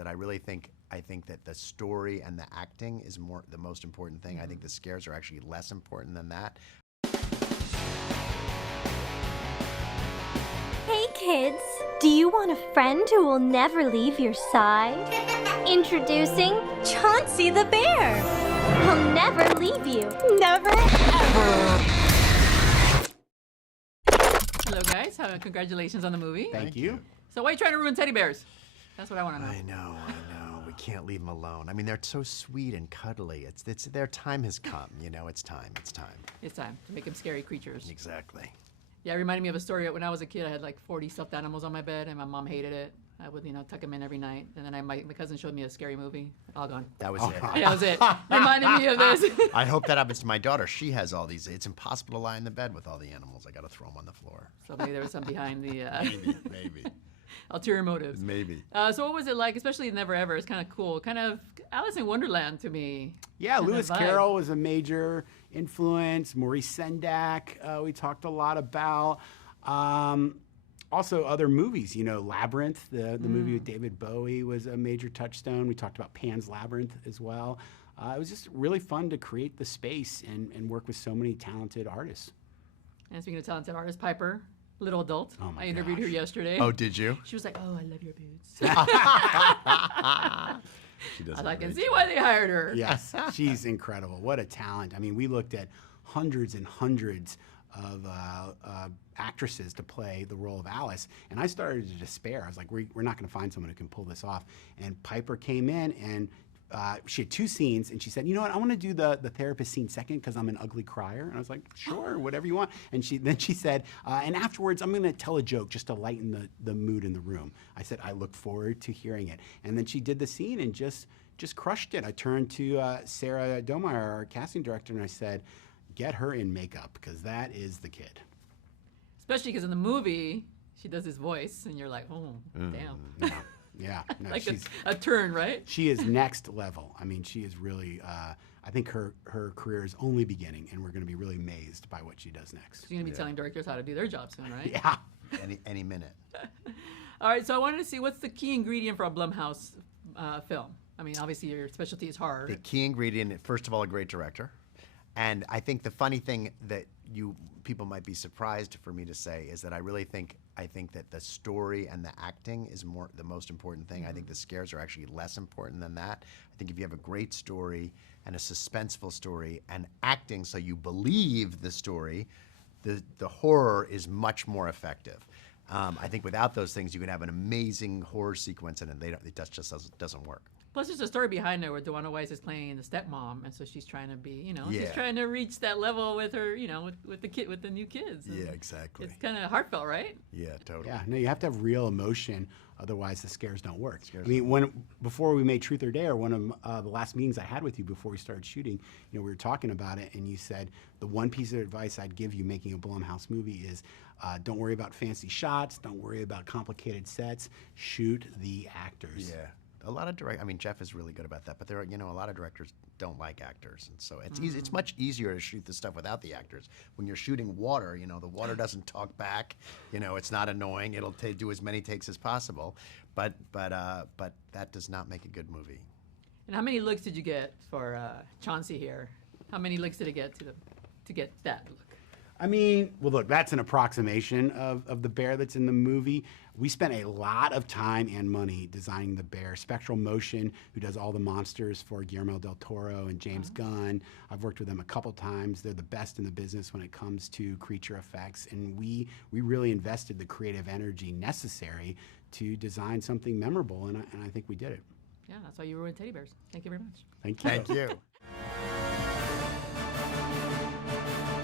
that I really think that the story and the acting is the most important thing. I think the scares are actually less important than that. Hey kids, do you want a friend who will never leave your side? Introducing Chauncey the bear. He'll never leave you. Never ever. Hello guys, congratulations on the movie. Thank you. So why are you trying to ruin teddy bears? That's what I want to know. I know. We can't leave them alone. I mean, they're so sweet and cuddly. It's their time has come. You know, it's time. It's time to make them scary creatures. Exactly. Yeah, it reminded me of a story. When I was a kid, I had like 40 stuffed animals on my bed, and my mom hated it. I would, tuck them in every night. And then my cousin showed me a scary movie. All gone. That was it. Yeah, that was it. Reminded me of this. I hope that happens to my daughter. She has all these. It's impossible to lie in the bed with all the animals. I got to throw them on the floor. So maybe there was some behind the Maybe. ulterior motives. Maybe. So what was it like, especially Never Ever? It's kind of cool. Kind of Alice in Wonderland to me. Yeah, Kind of Lewis vibe. Carroll was a major influence. Maurice Sendak, we talked a lot about. Also other movies, Labyrinth, the movie with David Bowie was a major touchstone. We talked about Pan's Labyrinth as well. It was just really fun to create the space and work with so many talented artists. And speaking of talented artists, Pyper, little adult. Oh my I interviewed her gosh. yesterday. Oh, did you? She was like, "Oh, I love your boobs." She does. I can see why they hired her. Yes, she's incredible. What a talent. I mean, we looked at hundreds and hundreds of actresses to play the role of Alice, and I started to despair. I was like, we're not going to find someone who can pull this off. And Pyper came in, and she had 2 scenes, and she said, you know what, I want to do the therapist scene second because I'm an ugly crier. And I was like, sure, whatever you want. And then she said, and afterwards, I'm going to tell a joke just to lighten the mood in the room. I said, I look forward to hearing it. And then she did the scene and just crushed it. I turned to Sarah Domeyer, our casting director, and I said, get her in makeup because that is the kid. Especially because in the movie, she does his voice, and you're like, oh, damn. Yeah, no, Like she's a turn, right? she is next level. I mean, she is really. I think her career is only beginning, and we're going to be really amazed by what she does next. She's going to be telling directors how to do their job soon, right? Yeah. Any minute. All right, so I wanted to see what's the key ingredient for a Blumhouse film. I mean, obviously your specialty is horror. The key ingredient, first of all, a great director. And I think the funny thing that people might be surprised for me to say is that I think that the story and the acting is the most important thing. I think the scares are actually less important than that. I think if you have a great story and a suspenseful story and acting so you believe the story, the horror is much more effective. I think without those things, you can have an amazing horror sequence and it just doesn't work. Plus, there's a story behind there where DeWanda Wise is playing the stepmom, and so she's trying to be, Yeah. she's trying to reach that level with her, with the new kids. And Yeah, exactly. it's kind of heartfelt, right? Yeah, totally. Yeah, no, you have to have real emotion, otherwise the scares don't work. I mean, before we made Truth or Dare, one of the last meetings I had with you before we started shooting, we were talking about it, and you said the one piece of advice I'd give you making a Blumhouse movie is don't worry about fancy shots, don't worry about complicated sets, shoot the actors. Yeah. A lot of Jeff is really good about that, but there are, a lot of directors don't like actors, and so it's easy. It's much easier to shoot the stuff without the actors. When you're shooting water, the water doesn't talk back. It's not annoying. It'll do as many takes as possible, but that does not make a good movie. And how many looks did you get for Chauncey here? How many looks did it get to get that look? I mean, well, look, that's an approximation of the bear that's in the movie. We spent a lot of time and money designing the bear. Spectral Motion, who does all the monsters for Guillermo del Toro and James Gunn. I've worked with them a couple times. They're the best in the business when it comes to creature effects. And we really invested the creative energy necessary to design something memorable, and I think we did it. Yeah, that's why you ruined teddy bears. Thank you very much. Thank you. Thank you.